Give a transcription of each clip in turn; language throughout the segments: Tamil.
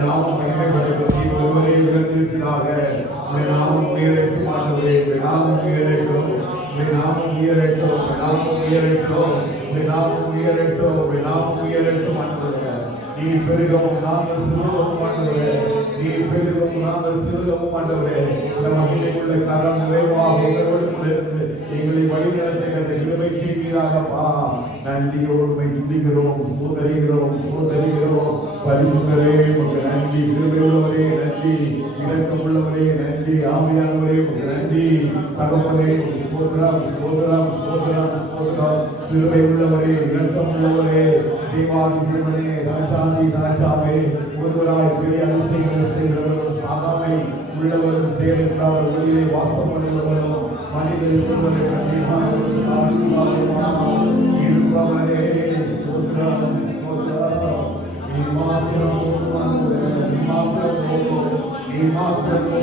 நாமம் மகிமைப்படட்டும். ஒருவரே உயர்ந்திருக்கிறாக. நாமம் உயரட்டும் ஆண்டவரே. நாமம் உயரட்டும். நாமம் உயரட்டும். நாமம் உயரட்டும். நாமம் உயரட்டும். நாமம் உயரட்டும் ஆண்டவரே. நீ பெருகவும் நாங்கள் சிறுகவும் ஆண்டவரே. நீ பெருகவும் நாங்கள் சிறுகவும் ஆண்டவரே. இந்த மகிமையுள்ள கரம் நிறைவாக இருந்து எங்களை வழிநடத்துகிற கிருபை செய்வீராகப்பா. நன்றியோடு துதிக்கிறோம், சோதரிகிறோம், சோதரிகிறோம். பரிசுத்தரே உமக்கு நன்றி. கிருபை உள்ளவரே நன்றி. இரக்கம் உள்ளவரே நன்றி. ஆவியானவரே உமக்கு நன்றி. தகப்பனே ஸ்தோத்திரம், ஸ்தோத்திரம், ஸ்தோத்திரம், ஸ்தோத்திரம். கிருபை உள்ளவரே, இரக்கம் உள்ளவரே, தேவாதி தேவனே, ராஜாதி ராஜாவே, ஒருவராய் பெரிய அதிசயங்கள் செய்கிறவரும் சாதாமை உள்ளவரும் செயலுக்காக வெளியிலே வாசம் பண்ணுகிறவரும் மனிதர் இருப்பவரை இருப்பவரே. ஸ்தோத்திரம், ஸ்தோத்திரம். நீ மாத்திரம் நீ மாத்திரம் நீ மாத்திரம் நீ மாத்திரம்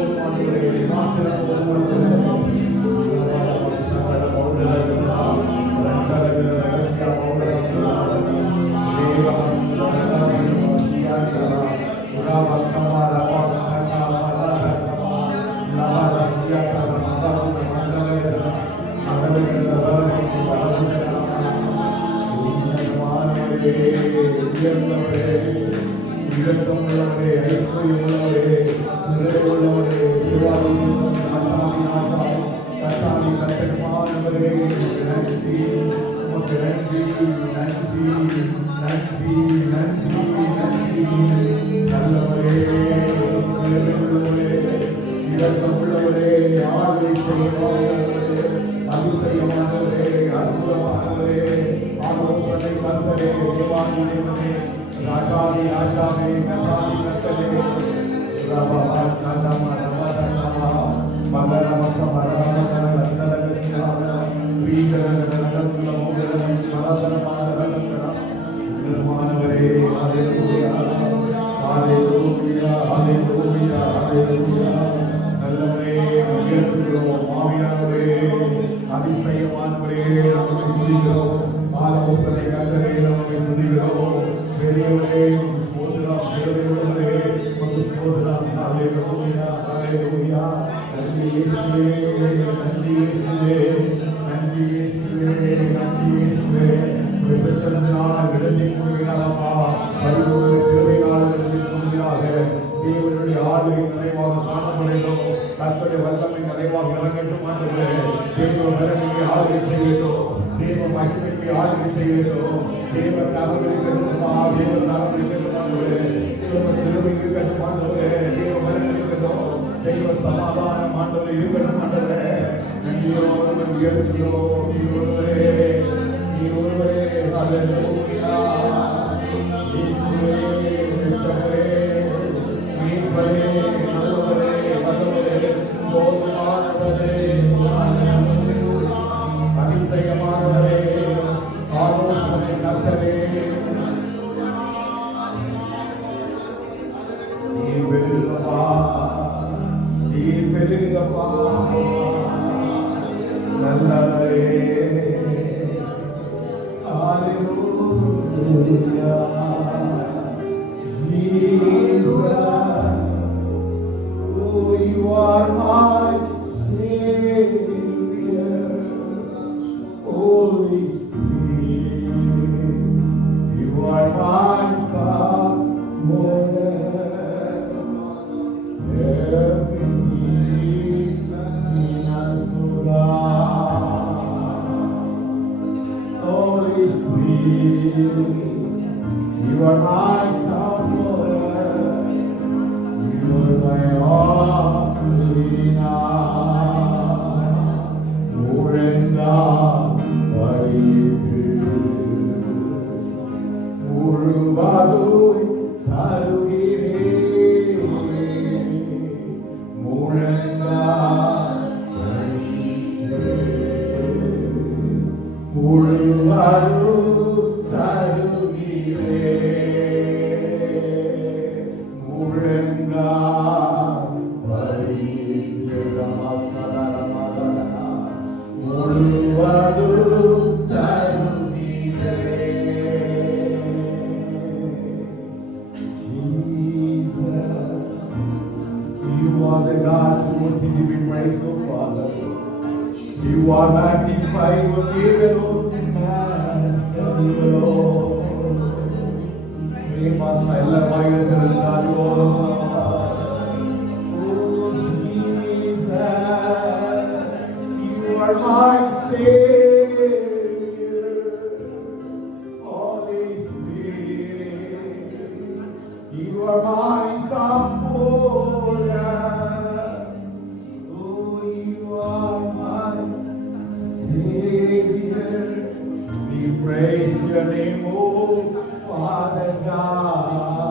உள்ளவரே, ஐஸ்வர்யம் உள்ளவரே, நிறைவுள்ளவரே, கத்தாதி கத்தகமானவரே, நன்றி, உமக்கு நன்றி, நன்றி, நன்றி, நன்றி, நன்றி. நல்லவரே, நிறைவுள்ளவரே, இரக்கமுள்ளவரே, ஆளுகை செய்யமானவரே, அதிசயமானவரே, அற்புதமானவரே, ஆலோசனை கர்த்தரே, தேவாதி தேவனே, ராஜாதி ராஜாவே, கர்த்தாதி கர்த்தரே, ரபா சந்தமா ரபா சந்தமா மகரமச மகரமன நந்தலகசினான வீகரகரகரகுல மோகரமன் மரதனமானரகரகர நிர்மாணவரே. ஹalleluya, ஹalleluya, ஹalleluya, ஹalleluya. நல்லவரே, உயர்த்துகிறோம். ஆவியானவரே, அதிசயமானவரே, நம்மை துதிக்கிறோம். ஆலோசனை கர்த்தரே, நம்மை துதிக்கிறோம். பெரியவரே, ஸ்தோத்திரம். பெரியவரே, உமக்கு ஸ்தோத்திரம். ஹalleluya, ஹalleluya. நன்றி இயேசுவே, நன்றி இயேசுவே, நன்றி இயேசுவே, நன்றி இயேசுவே. பிரசன்னமான விடுதலை கொடுக்கிறாரப்பா. பரிபூர்ண கிருபையால் விடுதலை கொடுக்கிறாக. தேவனுடைய ஆளுகை நிறைவாக காணப்படணும். கர்த்தருடைய வல்லமை நிறைவாக இறங்கட்டும் ஆண்டவரே. தேவ வல்லமையை ஆளுகை செய்யட்டும். தேவ மகிமையை ஆளுகை செய்யட்டும். தேவ நரம்பெடுக்கட்டுமா, தேவ நரம்பெடுக்கட்டுமாண்டவரே. தேவ கிருபைக்கு கட்டுமாண்டவரே. தேவ வல்லமை இருக்கட்டும். தெய்வ சமாதானம் ஆண்டவரே இருக்கட்டும் ஆண்டவரே. நன்றியோடு உயர்த்துகிறோம். நீ ஒருவரே, நீ ஒருவரே. ஹalleluya. இயேசுவே, ரட்சகரே, மீட்பரே, நல்லவரே, வல்லவரே, போதுமானவரே, அதிசயமானவரே, ஆலோசனை கர்த்தரே. நீர் பெருகப்பா, நீர் பெருகப்பா, நல்லவரே. ஹalleluya. You are my Savior, Holy Spirit. You are my Comforter. Everything in us, Holy Spirit. You are my Comforter. You are my Alina. Murenda Paritu Murubadu Tarugire Murenda Paritu Murubadu Tarugire Murenda Paritu Murubadu Tarugire. Jesus. magnify your name alone, Master Lord. Prema Saila Vayu Oh Jesus, you are my Savior. Holy Spirit, you are my comforter. Oh, you are my Savior. We praise your name, oh Father God.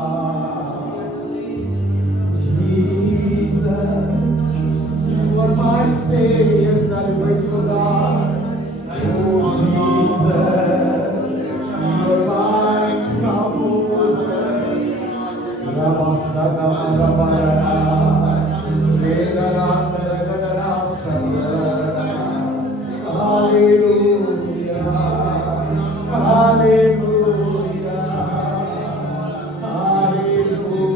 Jesus, you are my Savior. Celebrate your God. Oh, Jesus, you are my comforter. Hallelujah, hallelujah, hallelujah,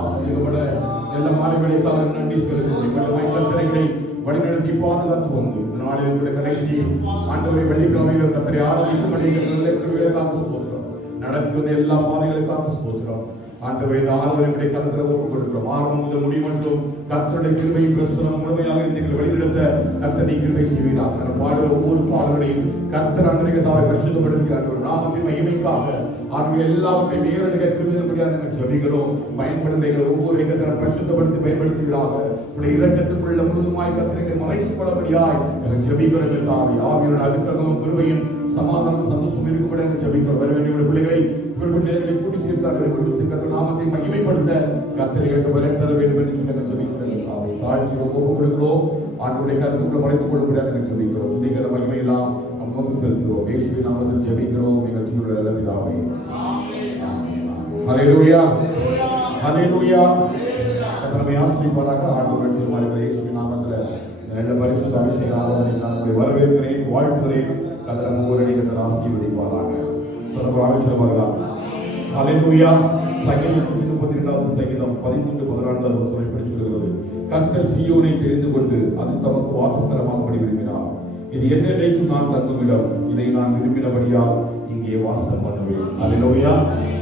ஆசீர்வதிக்கப்பட நல்ல மாணவர்களுக்காக நன்றி செலுத்துகிறோம். கர்த்தரை வழிநடத்தி பாதுகாத்து வந்து இந்த நாளில் உங்களுடைய கடைசி ஆண்டவரை வெள்ளிக்கிழமையிலும் கர்த்தரை ஆராதிக்கும் அநேக நடத்தி வந்த எல்லா பாதைகளுக்காக ஸ்தோத்திரம். ஆண்டவரே இந்த ஆராதனைகளை கர்த்தருக்கு ஒப்புக் கொடுக்கிறோம். ஆரம்பம் முதல் முடி மட்டும் கர்த்தருடைய கிருபையும் பிரசன்னமும் முழுமையாக எங்களை வழிநடத்த கர்த்தரை கிருபை செய்வீராக. பாடுகிற ஒவ்வொரு பாடல்களையும் கர்த்தர் அன்றையதாவை பரிசுத்தப்படுத்தி நாமத்தின் மகிமைக்காக ஆகிய எல்லாவற்றையும் நேரடியாக கிருபையின்படியாக நாங்கள் ஜெபிக்கிறோம். பயன்படுத்துகிற ஒவ்வொரு இடத்தை பரிசுத்தப்படுத்தி பயன்படுத்துகிறாக உடைய இரக்கத்துக்குள்ள முழுதுமாய் கர்த்தரை மறைத்துக் கொள்ளபடியாய் ஜெபிக்கிறோம். ஆவியோட அனுக்கிரகமும் கிருபையும் சமாதானம் சந்தோஷம் இருக்கும்படி நாங்கள் ஜெபிக்கிறோம். வர வேண்டிய பிள்ளைகளை குறிப்பிட்ட கூட்டி சேர்த்தார்கள் நாமத்தை மகிமைப்படுத்த கர்த்தரை தர வேண்டும் என்று சொல்லி ஜெபிக்கிறோம். தாழ்ச்சி ஒப்பு கொடுக்கிறோம். ஆண்டவருடைய கருத்துக்களை மறைத்துக் கொள்ளபடியாக நாங்கள் ஜெபிக்கிறோம். துதிக்கிற மகிமையெல்லாம் நமக்கு செலுத்துகிறோம். இயேசுவின் நாமத்தில் ஜெபிக்கிறோம். எங்கள் சூழல் எல்லாமே ஹல்லேலூயா ஹல்லேலூயா. நம்மை ஆசீர்வதிப்பாராக. ஆண்டவர் ரட்சகருமாகிய இயேசுவின் நாமத்தில் நல்ல பரிசுத்த அபிஷேக ஆராதனை நான் வரவேற்கிறேன், வாழ்த்துகிறேன். கர்த்தர் ஒவ்வொரு கர்த்தர் ஆசீர்வதிப்பாராக. சொல்லுவாங்க ஹல்லேலூயா. சங்கீதம் 132வது சங்கீதம் 13-14 வசனம் இப்படி சொல்கிறது, கர்த்தர் சீயோனை தெரிந்து கொண்டு அது தமக்கு வாசஸ்தலமாகும்படி விரும்பினார். இது என்னைக்கும் நான் தங்கும் இடம், இதை நான் விரும்பினபடியால் இங்கே வாசம் பண்ணுவேன். ஹல்லேலூயா.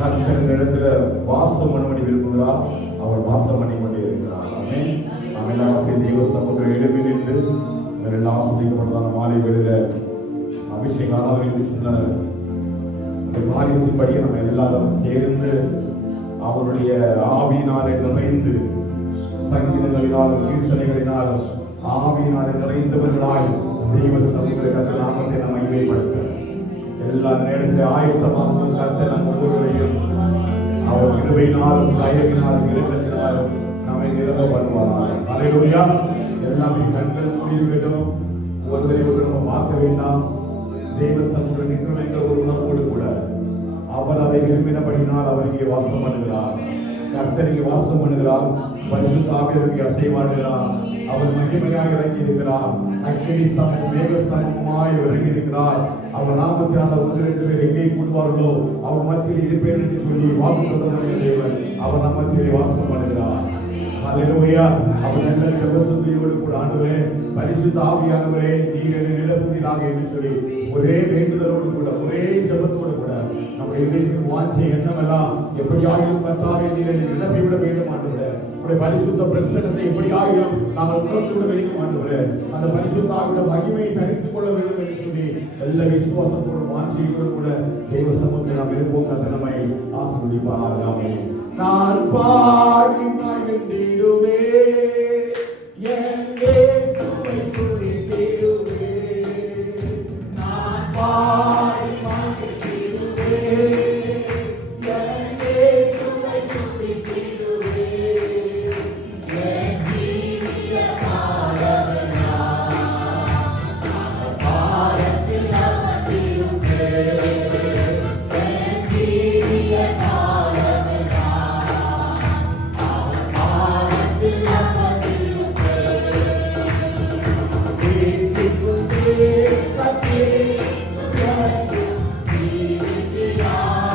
கர்த்தர் இந்த இடத்துல வாசம் பண்ணும்படி விரும்புகிறார். அவர் வாசம் பண்ணி கொண்டே இருக்கிறார். ஆமென். நாமெல்லாம் தேவ சமூகத்தில் எழுப்பி நின்று எல்லாம் ஆசீர்வதிக்கப்பட்டதான மாலை வேளையில அபிஷேக ஆராதனை சொன்ன காரியத்தின்படி நம்ம எல்லாரும் சேர்ந்து அவருடைய ஆவியினாலே நிறைந்து சங்கீதங்களினாலும் கீர்த்தனைகளினாலும் ஆவியினாலே நிறைந்தவர்களாய் தெய்வ சமூகத்தை நாமத்தை நம்ம மகிமைப்படுத்த எல்லா நேரத்தில் ஆயத்தமாக கர்த்தர் நம் ஒவ்வொருவரையும் அவர் கிருபையினாலும் தயவினாலும் இரக்கத்தினாலும் நம்மை நிரம்ப பண்ணுவாராக. ஹல்லேலூயா. எல்லாமே கண்கள் முடிவு வேண்டும். ஒருவரை நம்ம பார்க்க வேண்டாம். தெய்வ சமூக நிற்கிற ஒரு உணர்வோடு கூட அவர் அதை விரும்பினபடினால் அவர் இங்கே வாசம் பண்ணுகிறார். கர்த்தர் இங்கே வாசம் பண்ணுகிறார். பரிசுத்த ஆவியானவர் அசைவாடுகிறார். அவர் மகிமையாக இறங்கி இருக்கிறார். அக்கினி ஸ்தம்பம் மேகஸ்தம்பமாய் இறங்கி இருக்கிறார். அவர் நாமத்தினால் 1-2 பேர் எங்கே கூடுவார்களோ அவர் மத்தியில் இருப்பேன் என்று சொல்லி வாக்குத்தத்தம் தேவன் அவர் நாமத்திலே வாசம் பண்ணுகிறார். ஹல்லேலூயா. அவர் நல்ல ஜெபசுத்தியோடு கூட ஆண்டவரே பரிசுத்த ஆவியானவரே நீர் என்னை நிரப்புவீராக என்று சொல்லி ஒரே வேண்டுதலோடு கூட ஒரே ஜெபத்தோடு கூட நம்முடைய இதயத்தின் வாஞ்சை எண்ணமெல்லாம் எப்படியாகிலும் கர்த்தாவே நீர் என்னை நிரப்பிவிட வேண்டும் ஆண்டவரே. உடைய பரிசுத்த பிரசன்னத்தை எப்படியாகிலும் நாங்கள் உணர்ந்து விட வேண்டும் ஆண்டவரே. அந்த பரிசுத்த ஆவியோட மகிமையை தரித்துக் கொள்ள வேண்டும் என்று சொல்லி எல்லா விசுவாசத்தோடு வாஞ்சையோடு கூட தெய்வ சமூகத்தில் நாம் இருப்போம். கர்த்தர் நம்மை ஆசீர்வதிப்பாராக. ஆமென். நான் பாடி மகிழ்ந்திடுவே என் இயேசுவை துதித்திடுவே. நான் பாடி மகிழ்ந்திடுவே என் இயேசுவை துதித்திடுவே. என் ஜீவிய காலமெல்லாம் அவர் பாதத்தில் அமர்ந்திருப்பேன். என் ஜீவிய Yeah.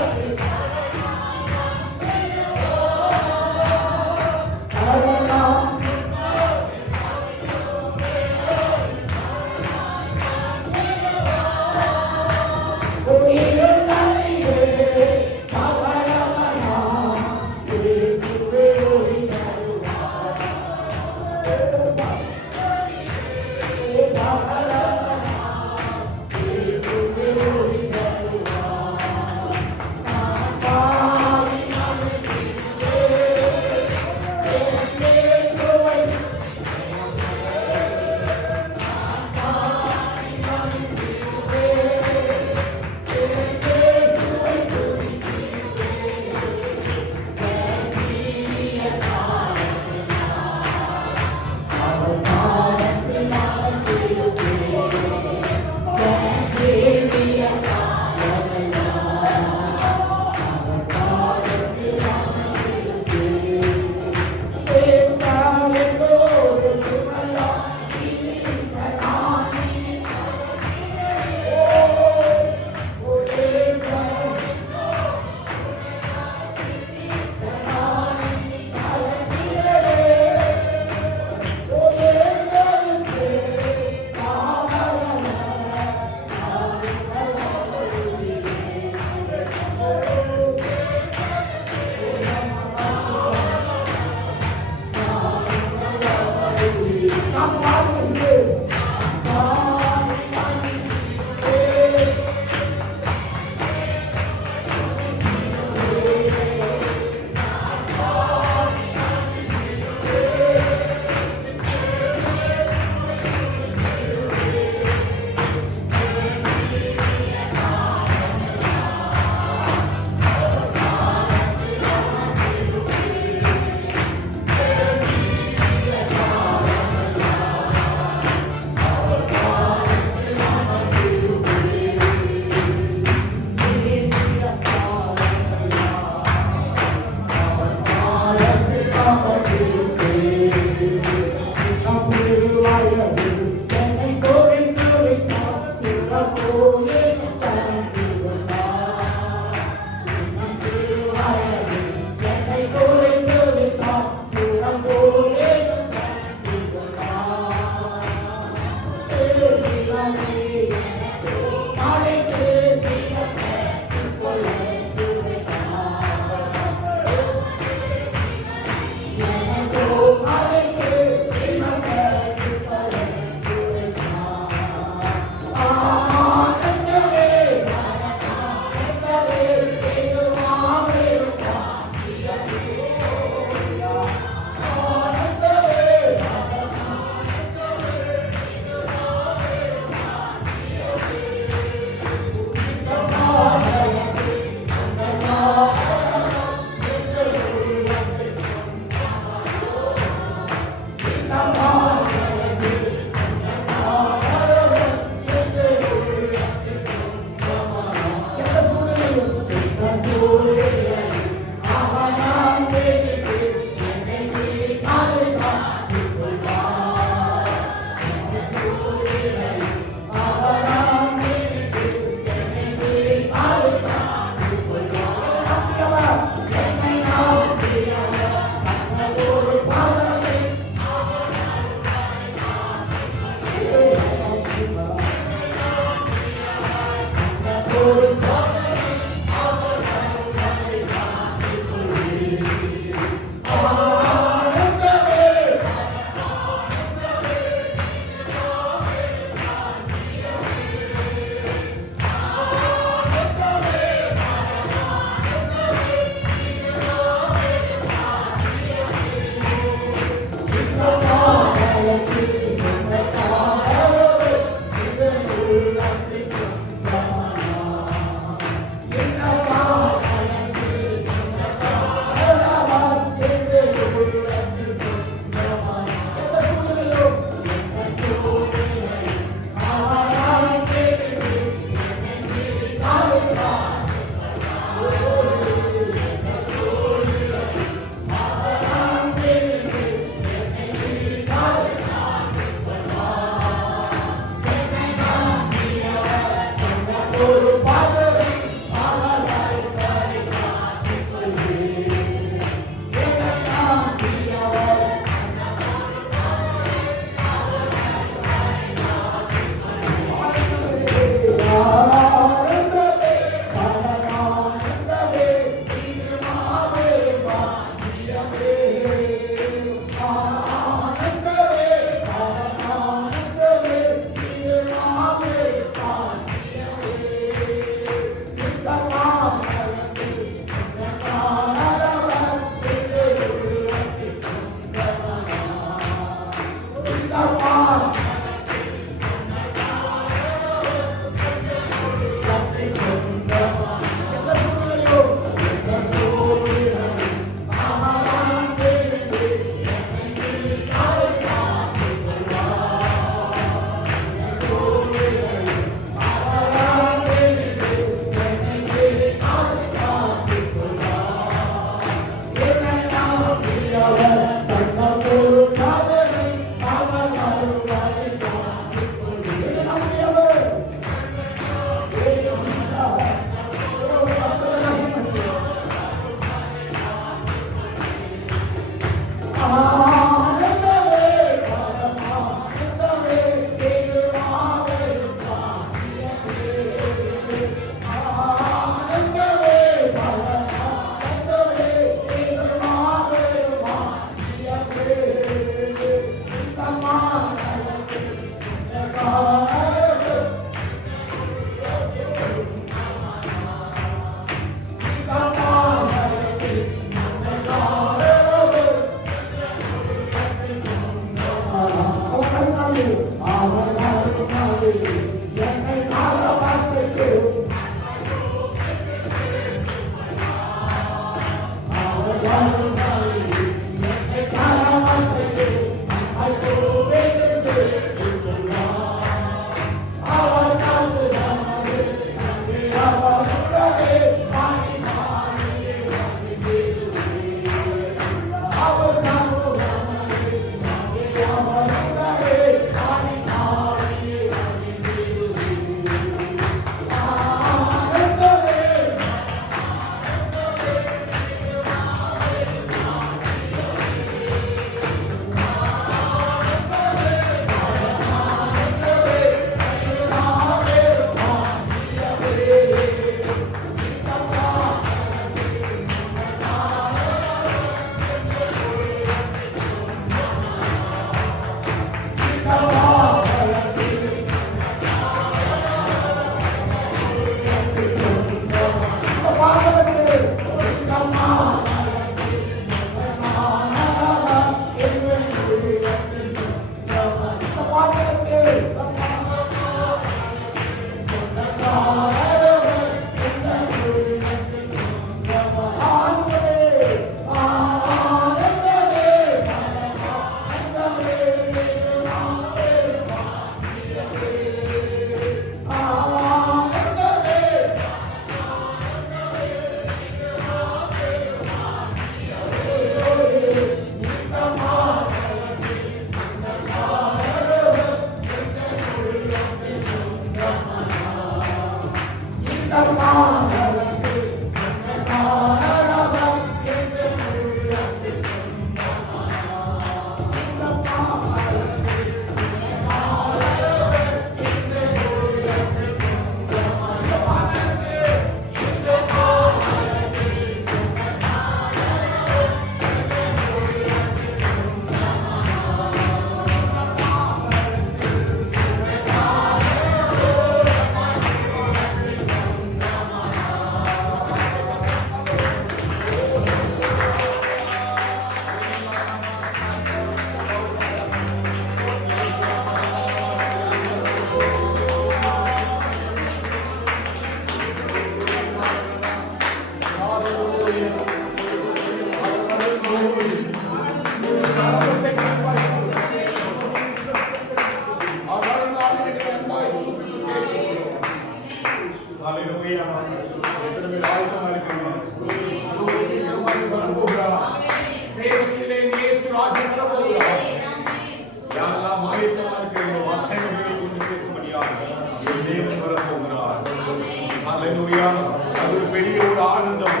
அது பெரிய ஒரு ஆனந்தம்,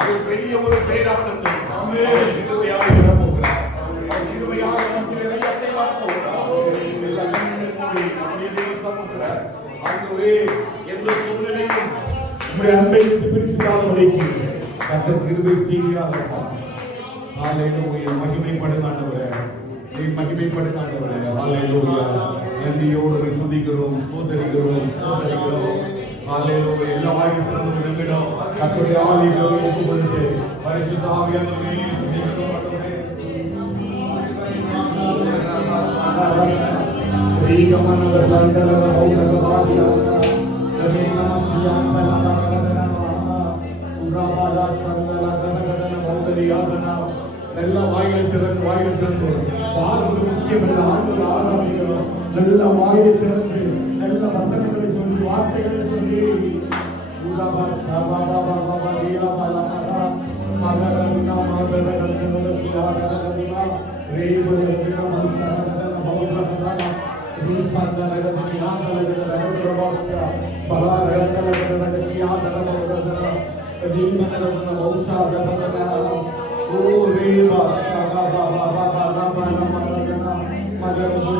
அது பெரிய ஒரு பேரானந்தம். கிருபையாக வரப்போகிறார், கிருபையாக நம்முடைய அசைவாக போகிறார். நம்முடைய சமுத்திரம் ஆகவே எந்த சூழ்நிலையும் உங்களுடைய அன்பை விட்டு பிரித்துக்காதபடிக்கு கர்த்தர் கிருபை செய்கிறார். ஹல்லேலூயா, மகிமைப்படுத்தாண்டவரே, மகிமைப்படுத்தாண்டவரே. ஹல்லேலூயா, நன்றியோடு துதிக்கிறோம், ஸ்தோத்திரிக்கிறோம், ஸ்தோத்திரிக்கிறோம். ஹல்லேலூயா, எல்லா வாய்களும் நிமிடம் கர்த்தருடைய ஆவியை ஒப்புக்கொண்டு பரிசுத்த ஆவியானவரே ரீகமனவ சண்டலவ பௌரவ பாவியா ரமேனமசியாந்தலவ உராபாதா சண்டல கனகன பௌதரியாதனா எல்லா வாய்களை திறந்து பாருங்க, முக்கியமல்ல, ஆண்டு ஆராதிக்கிறோம். நல்ல வாயை திறந்து நல்ல வசனங்களை சொல்லி வார்த்தைகளை சொல்லி உராபா சபாபா பாபா லீலாபாலா மகரன்னா மகரன்னா சியாகரன்னா ரேபரன்னா மனுஷரன்னா பௌதரன்னா நீசந்தரன்னா ஞானரன்னா பலாரன்னா சியாகரன்னா பௌதரன்னா ஜீவனரன்னா மௌஷாகரன்னா ஓ ரேபா சபாபா பாபா பாபா மகரன்னா மகரன்னா மகரன்னா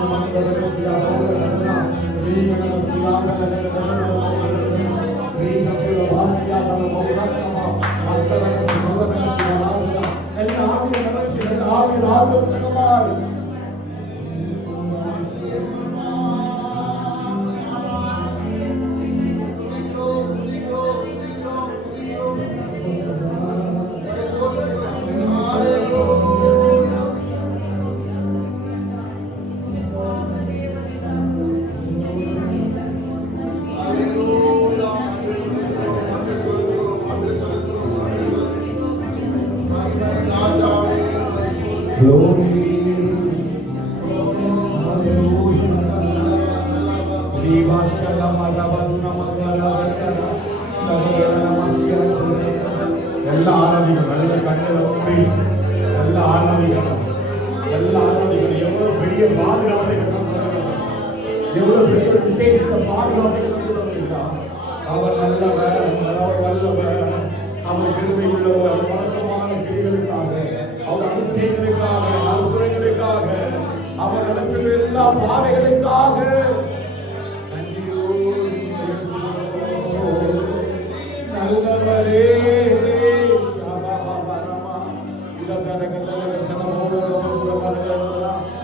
சியாகரன்னா ரேபரன்னா சியாகரன்னா ரேபரன்னா வாசியாகரன்னா பௌதரன்னா மகரன்னா மகரன்னா சியாகரன்னா எல்லா ஆவிய நிரச்சி எல்லா ஆவிய ஆவியம் சகமாய் எல்லா ஆராதிகளும் நல்ல கண்களை ஒன்றி எல்லா ஆராதிகளும் எவ்வளவு பெரிய பாதுகாப்பை எவ்வளவு பெரிய விசேஷத்தை பாதுகாப்பை அவர் நல்லவர், அவர் வல்லவர், அவர் கிருபை உள்ளவர். வழக்கமான கிரிகளுக்காக, அவர் அதிசயங்களுக்காக, அற்புதங்களுக்காக, அவர் நடத்துகிற எல்லா பாதைகளுக்காக நல்லவரே.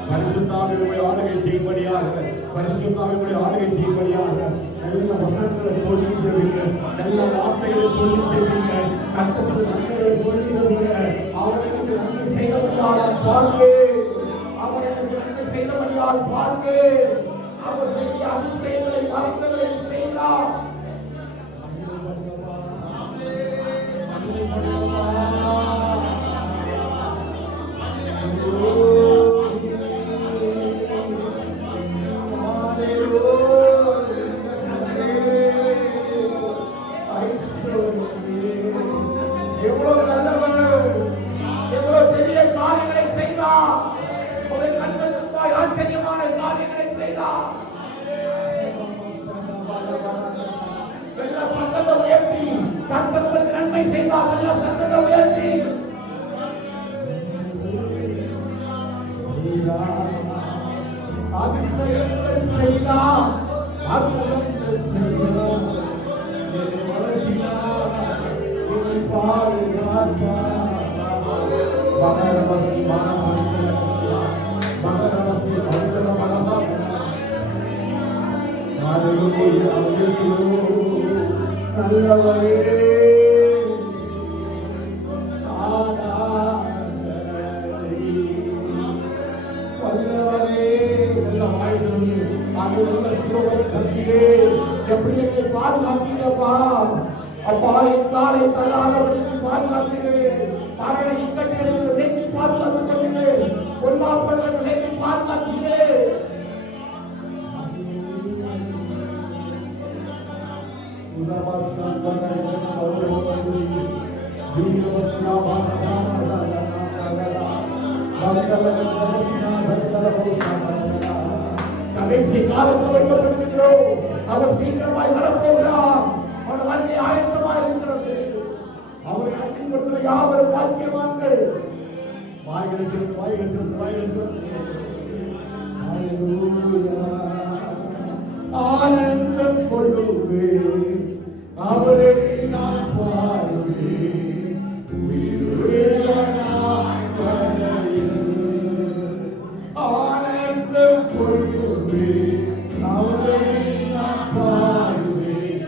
பரிசுத்தாவினுடைய ஆளுகை செய்யும்படியாக, பரிசுத்தாவினுடைய ஆளுகை செய்யும்படியாக நல்ல வசனங்களை சொல்லி செல்வீங்க, நல்ல வார்த்தைகளை சொல்லி செல்வீங்க, கர்த்தருடைய நன்மைகளை சொல்லி செல்வீங்க. அவர்களுக்கு நன்மை செய்தவர்களால் பார்த்து, அவர்களுக்கு நன்மை செய்தவர்களால் பார்த்து, அவர் பெரிய அதிசயங்களை அற்புதங்களை செய்தார். எவ்வளவு நல்லவர், எவ்வளவு பெரிய காரியங்களை செய்தார். ஒரு கண்களுக்கு ஆச்சரியமான காரியங்களை செய்தார். நல்ல சத்தத்தை உயர்த்தி கர்த்தருக்கு நன்மை செய்தார். நல்ல சத்தத்தை உயர்த்தி அதிசயங்கள் செய்தார், அற்புதங்கள் செய்தார். நல்லவரே எப்படி என்னை பாதுகாத்தீங்கப்பா அப்பா, என் காலை தள்ளாதபடிக்கு பாதுகாத்தீர்கள். மரண இக்கட்டிலிருந்து விலக்கி பாதுகாத்தீர்கள். பொல்லாப்பர்கள் விலக்கி பாதுகாத்தீர்கள். கடைசி காலத்தில் வைக்கப்பட்டிருக்கிறோம். அவர் சீக்கிரமாய் வரப்போகிறார். அவர் வருகை ஆயத்தமாக இருக்கிறது. அவரை அன்பின்படுத்துகிற யாவரும் பாக்கியவான்கள். வாய்களை திறந்து, வாய்களை திறந்து, வாய்களை திறந்து ஆனந்தம் கொள்ளுவேன், அவரை நான் பாடுவேன். ஆனந்தம் கொள்ளுவேன், அவரை நான் பாடுவேன்.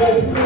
Thank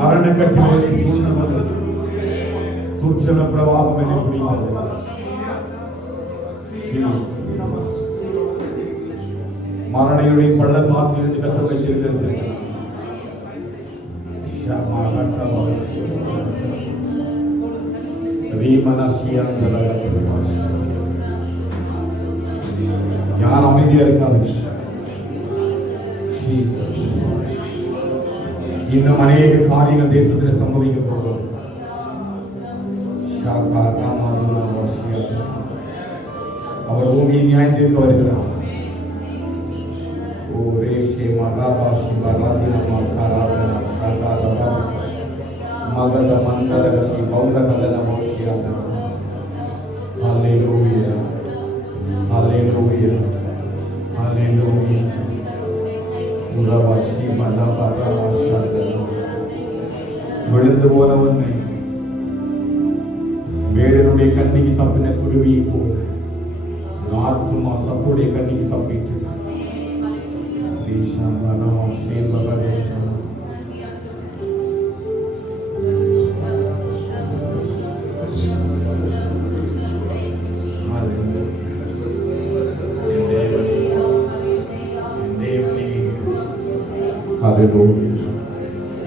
மரணக்கட்டிலே பூர்ணமல்ல துர்ச்சன பிரவாகம் என பிடித்தது. மரணையுடைய பள்ளத்தாக்கிலிருந்து கத்தவை செய்திருக்கிறார். யார் அமைதியா இருக்காது. இன்னும் அநேக காரியங்கள் தேசத்தில் சம்பவிக்க போகிறோம். அவர் பூமியை நியாயத்திற்கு வருகிறார். விழுந்து போனவன் வேடனுடைய கண்ணிக்கு தப்பின குருவியை போல ஆத்மா சத்துடைய கண்ணிக்கு தப்பிட்டு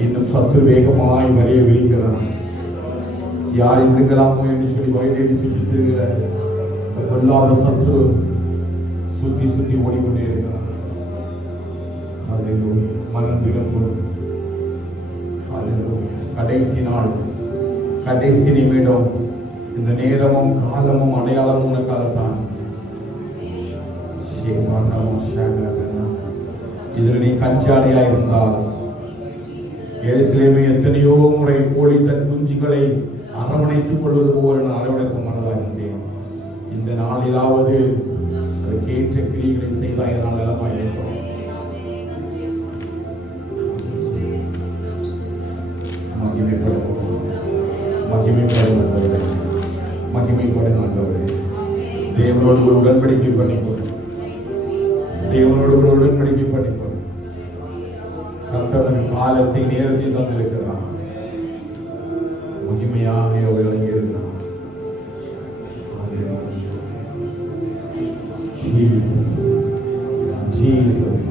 இன்னும் சத்து வேகமாய் வரைய விழிக்கிறான். யாரை விடுங்கலாமோ என்று சொல்லி வயலேறி சுற்றித்திருக்கிற கொல்லாத சத்து சுத்தி சுத்தி ஓடிக்கொண்டே இருக்கிறான். மனம் திரும்பும். கடைசி நாள், கடைசி நிமிடம், இந்த நேரமும் காலமும் அடையாளமும் உனக்காகத்தான். இதில் நீ கஞ்சாலையா இருந்தால் எருசலேமை எத்தனையோ முறை கோழி தன் குஞ்சுகளை அரவணைத்துக் கொள்வது போல நான் அரவணைக்க மனதாகின்றேன். இந்த நாளிலாவது அதற்கேற்ற கிரியைகளை செய்தால் நான் நலமாய் இருக்கிறோம். மகிமைப்படும் ஆண்டவரே, தேவனோடு ஒரு உடன்படிக்கை பண்ணிக்கொள். தேவனோடு ஒரு உடன்படிக்கை பண்ணிக்கொள். கர்த்தர் காலத்தை நேரத்தை தந்திருக்கிறார். மகிமையாக அவர்களை இருக்கிறார். Jesus.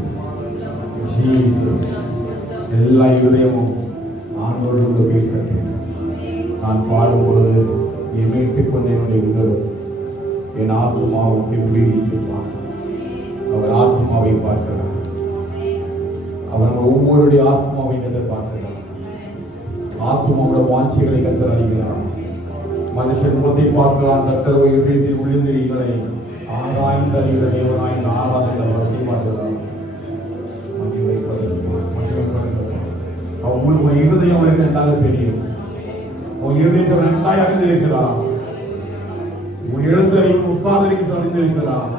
நோக்கி பிடித்து பார்க்கிறார். அவர் ஆத்மாவை பார்க்கிறார். அவர் ஒவ்வொருடைய ஆத்மாவை எதிர்பார்க்கிறார். ஆத்மாவோட வாஞ்சிகளை கத்தர் அறிகிறார். மனுஷன் முகத்தை பார்க்கிறான், கத்தர் இதயத்தில் உள்ளிருந்தவைகளை ஆராய்ந்து அறிகிற தேவனாய் ஆராய்ந்து வசைமாடுகிறார். அவன் இருதயம் அவருக்கு நன்றாக தெரியும். உன் இருதயத்தை நன்றாக அறிந்திருக்கிறார். உன் எழுந்தறியும் உட்கார்ந்திருக்க அறிந்திருக்கிறார்.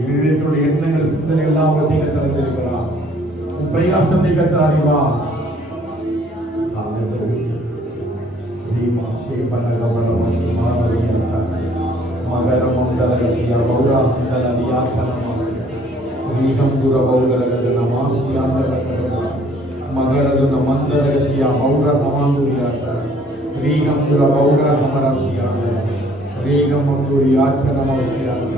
இருதயத்துடைய எண்ணங்கள் சிந்தனை எல்லாம் அவற்றை அறிந்திருக்கிறார். உன் பிரயாசத்தை கத்தர் அறிவார். மகரது மந்தரகசியா மௌர தமாந்துரியாத்த ரீகம் துர மௌர தமரசியாத்த ரீகம் மந்துரியாச்ச நமசியாத்த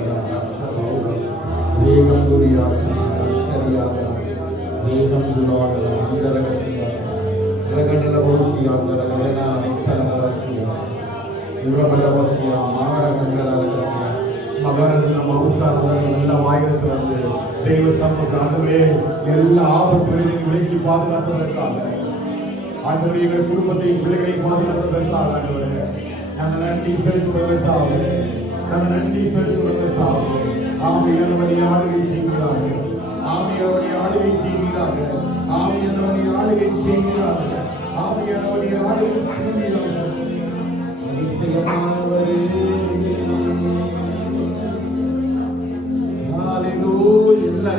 ரீகம் துரியாச்ச அஷ்ஷரியாத்த ரீகம் துராத மந்தரகசியா ரகடல பௌஷியாத்த ரகடல அனைத்தலகரசியா உரமலவசியா மாரகண்டலகசியா மகரது மௌஷாத்த நல்ல வாயிரத்தில் வந்து தெய்வ சமூகமே எல்லா ஆபத்துகளையும் விலக்கி பாதுகாத்ததற்காக ஆண்டவரே எங்கள் குடும்பத்தை பிள்ளைகளை பாதுகாத்ததற்காக ஆண்டவரே நாங்கள் நன்றி செலுத்துவதற்காக ஆவியானவரை ஆளுகை செய்கிறார்கள். ஆவியானவரை ஆளுகை செய்கிறார்கள். ஆவியானவரை ஆளுகை செய்கிறார்கள். ஆவியானவரை ஆளுகை செய்கிறார்கள். நிச்சயமானவரே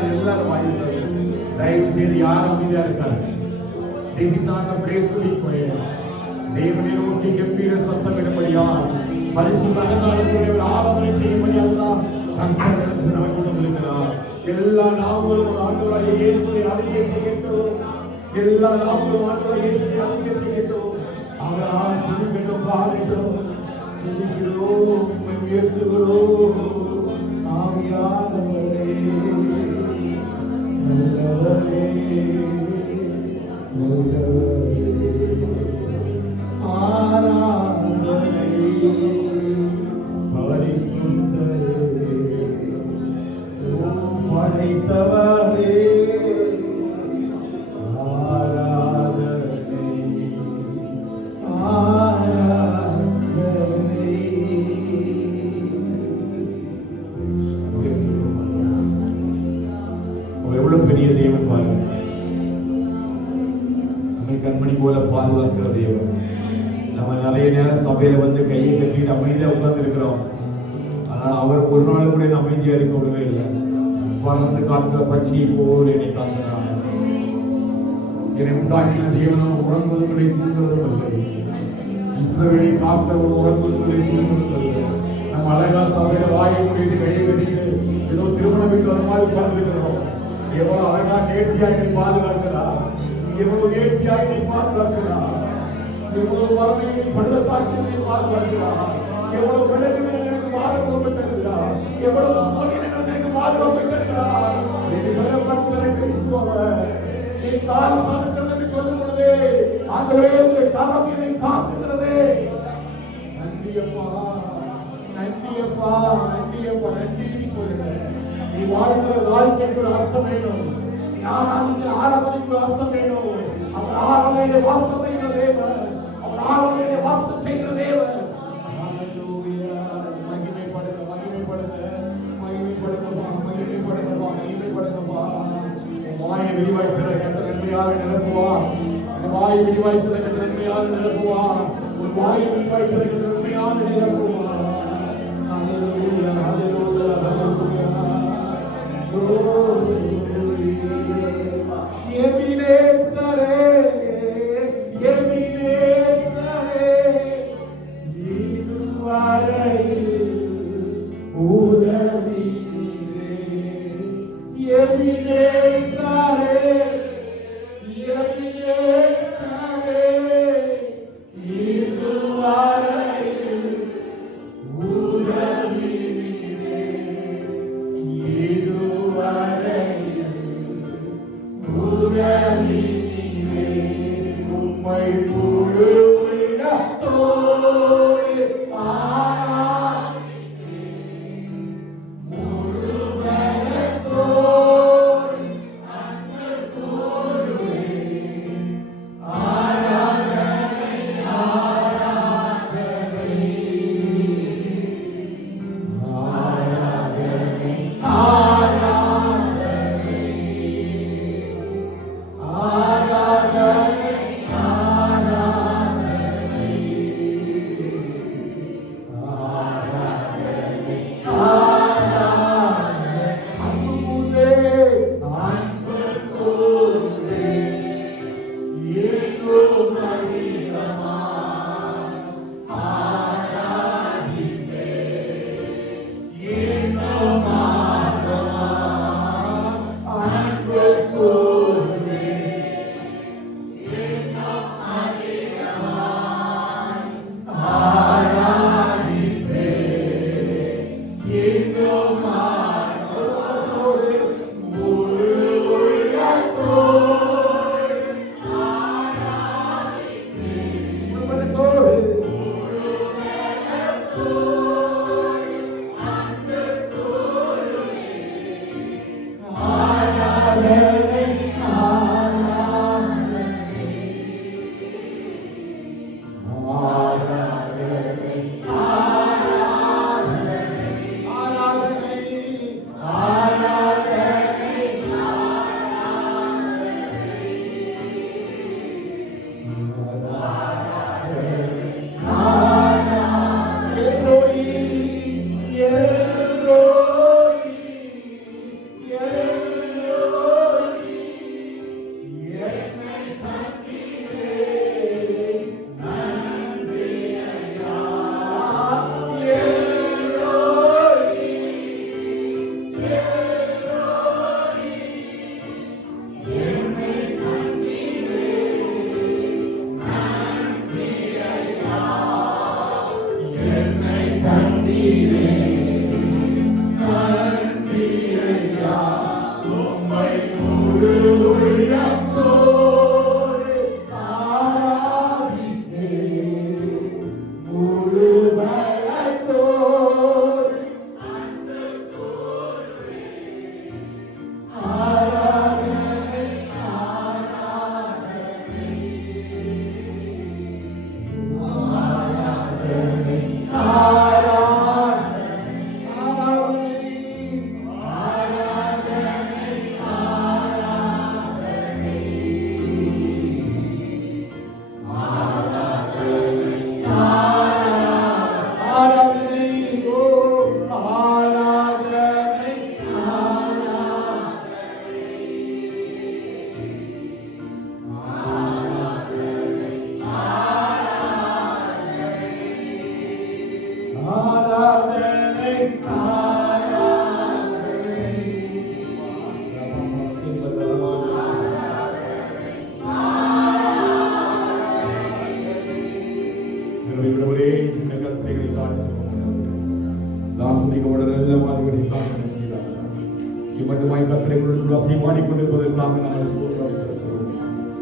எல்லாரும் வாய்ப்பு தயவு செய்து யாரும் அமைதியா இருக்காங்க. This is not a place to be quiet. தேவனை நோக்கி கம்பீர சத்தமிடும்படியா பரிசுத்த அலங்காரத்தில் ஆராதனை செய்யும்படியால்தான் கர்த்தர் நமக்கு கொடுத்திருக்கிறார். எல்லா நாமங்களும் ஆண்டவராகிய இயேசுவை அறிக்கை செய்யட்டும். எல்லா நாமங்களும் ஆண்டவராகிய இயேசுவை அறிக்கை செய்யட்டும். அவரால் துதிக்கட்டும், பாடட்டும், துதிக்கிறோம், உயர்த்துகிறோம். ஆவியானவரே நல்லவரே நல்லவரே ஆராதனை பரிசுத்தரே படைத்தவரே ஆராதனை ஆராதனை. எவ்வளவு பெரிய தேவன் பாருங்க. நம்மை கண்மணி போல பாதுகாக்கிற தேவன். நம்ம நிறைய நேரம் சபையில வந்து கையை கட்டிட்டு அமைதியா உட்கார்ந்து இருக்கிறோம். ஆனால் அவர் ஒரு நாள் கூட அமைதியா இருக்க விடவே இல்லை. பறந்து காக்கிற பட்சியை போல் என்னை காக்கிறாங்க. என்னை உண்டாக்கின தேவனும் உறங்குவதும் இல்லை, தூங்குவதும் இல்லை. இஸ்ரவேலை காக்கிறவர் உறங்குவதும் இல்லை, தூங்குவதும் இல்லை. நம்ம அழகா சபையில வாயை முடித்து கையை கட்டிட்டு ஏதோ திருமணம் விட்டு வர மாதிரி உட்கார்ந்து இருக்கிறோம். எவ்வளவு அழகா நேர்த்தியாக என்னை பாதுகாக்கிறார். எவ்வளவு நேர்த்தியாக என்னை பாதுகாக்கிறார். எவ்வளவு வறுமையை பள்ளத்தாக்கினை பாதுகாக்கிறார். எவ்வளவு விலங்குகள் எனக்கு பாதுகாப்பு தருகிறார். எவ்வளவு சோதனைகள் எனக்கு பாதுகாப்பு தருகிறார். என்னை பலப்படுத்துகிற கிறிஸ்துவர் என் கால் சறுக்கிறது என்று சொல்லும் பொழுதே ஆண்டவரே உங்கள் கரம் என்னை காக்குகிறதே. நன்றியப்பா, நன்றியப்பா, நன்றியப்பா, நன்றின்னு சொல்லுங்க. நீ வாழ்கிற வாழ்க்கைக்கு ஒரு அர்த்தம் வேணும். நீ ஆராதனைக்கு ஒரு அர்த்தம் வேணும். அவர் ஆராதனையிலே வாசம் செய்கிற தேவன். அவர் ஆராதனையிலே வாசம் செய்கிற தேவன். மகிமைப்படுங்க, மகிமைப்படுங்க, மகிமைப்படுங்கப்பா, மகிமைப்படுங்கப்பா, மகிமைப்படுங்கப்பா. வாயை விரிவாய்க்கிற என்ற நன்மையாக நிரப்புவார். வாயை விரிவாய்க்கிற என்ற நன்மையாக நிரப்புவார். ஒரு வாயை விரிவாய்க்கிற என்ற நன்மையாக நிரப்புவார். ஹல்லேலூயா, ஹல்லேலூயா, ஹல்லேலூயா. எபினேசரே, எபினேசரே, இதுவரையில் உதவினீரே. எபினேசரே, எபினேசரே, இதுவரையில்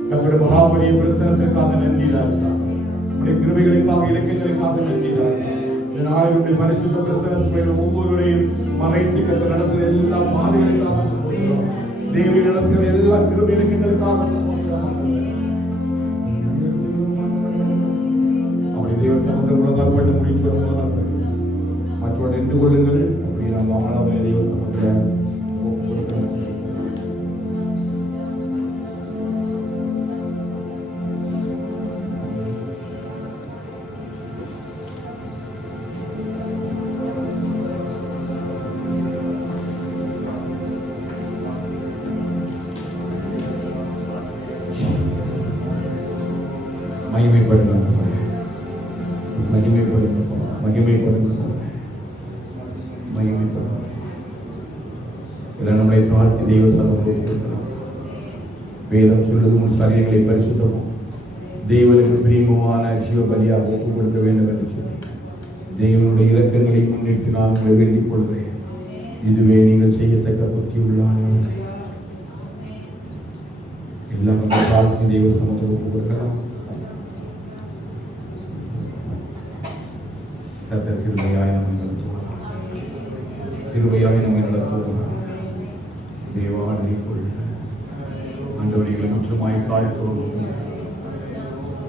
கர்த்தருடைய மகாபலிய பிரசன்னத்திற்காக நன்றி ராஜா. உடைய கிருபைகளுக்காக இலக்கியங்களுக்காக நன்றி ராஜா. இதனாலுடைய பரிசுத்த பிரசன்னத்துடைய ஒவ்வொருவரையும் மறைத்து கர்த்தர் நடத்துகிற எல்லா பாதைகளுக்காக சொல்கிறோம். தேவி நடத்துகிற எல்லா கிருபை இலக்கியங்களுக்காக சொல்கிறோம். அப்படி தேவ சமுத்திரம் உலகால் பண்ண முடிச்சு மற்றோடு நின்று கொள்ளுங்கள். அப்படி நாம் வாழாத தேவ சமுத்திரம் நம்மை தாழ்த்தி தெய்வ சமூகத்தில் வேதம் சொல்வது உன் சரீரங்களை பரிசுத்தமும் தேவனுக்கு பிரியமான ஜீவ பலியாக ஒப்புக் கொடுக்க வேண்டும் என்று சொல்லி தேவனுடைய இரக்கங்களை முன்னிட்டு நான் உங்களை வேண்டிக் கொள்வேன். இதுவே நீங்கள் செய்யத்தக்க புத்தி உள்ளான எல்லாம் நம்ம தாழ்த்தி தெய்வ சமூகத்தில் ஒப்புக் கொடுக்கலாம். கிருபையாய் நம்மை நடத்துவோம். கிருபையாய் நம்மை நடத்துவோம். தேவானை கொள்ள ஆண்டவர்களை முற்றுமாய் தாழ்த்துவோம்.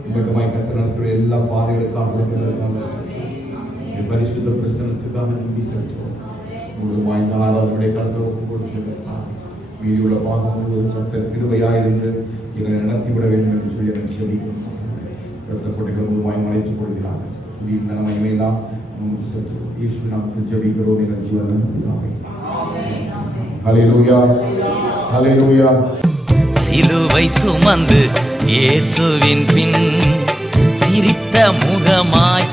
உங்களுமாய் கர்த்தர் நடத்துகிற எல்லா பாதைகளுக்காக பரிசுத்த பிரசன்னத்துக்காக நம்பி செலுத்துவோம். முழுமாய் ஆராதனுடைய கருத்தில் ஒப்புக் கொடுத்திருக்கிறார். மீதியுள்ள பாகம் முழுவதும் கர்த்தர் கிருபையாயிருந்து எங்களை நடத்திவிட வேண்டும் என்று சொல்லி எனக்கு செபிக்கும். கர்த்தர் கொடைகள் முழுமாய் மறைத்துக் கொள்கிறார்கள். மகிமைதான் இயேசு நாமத்தில் ஜெபிக்கிறோம் எங்கள் ஜீவனை. ஹல்லேலூயா ஹல்லேலூயா. சிலுவை சுமந்து இயேசுவின் பின் சிரித்த முகமாய்